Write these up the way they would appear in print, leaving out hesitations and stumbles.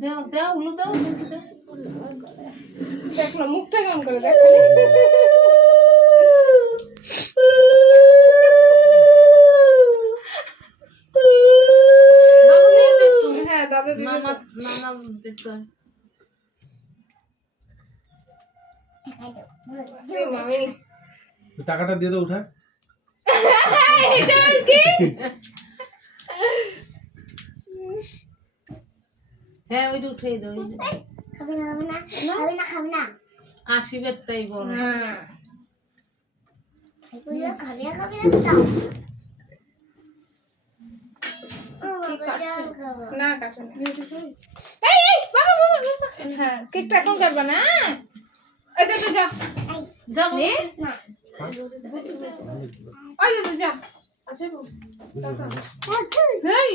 দাও দাও উলো দাও দেখ না মুখটা কেমন করে দেখ হ্যাঁ দাদা দিবে মামা মামা দেখো মামি টাকাটা দিয়ে দাও উঠা এটা আর কি হ্যাঁ ওই উঠে দাও খাবে না আশীর্বাদ তাই বল হ্যাঁ খাবে দাও না কাটো না এই বাবা বাবা হ্যাঁ কেকটা এখন কাটবা না এটা তো যা যাও নে না ওই তো যা আচ্ছা এই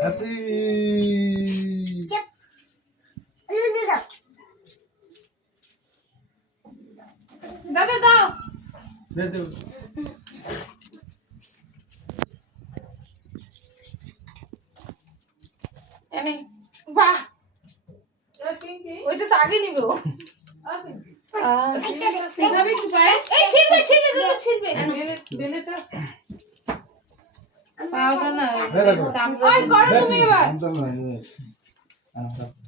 হ্যাপি দাদা দাও দে দে এনে বাহ ওইটা তো আগে নিবে ও এইভাবে একটু পায় এই ছিড়বে ছিড়বে দাদা ছিড়বে বেলেটা পাওটা না দে দাও ওই করো তুমি এবার আনতাম না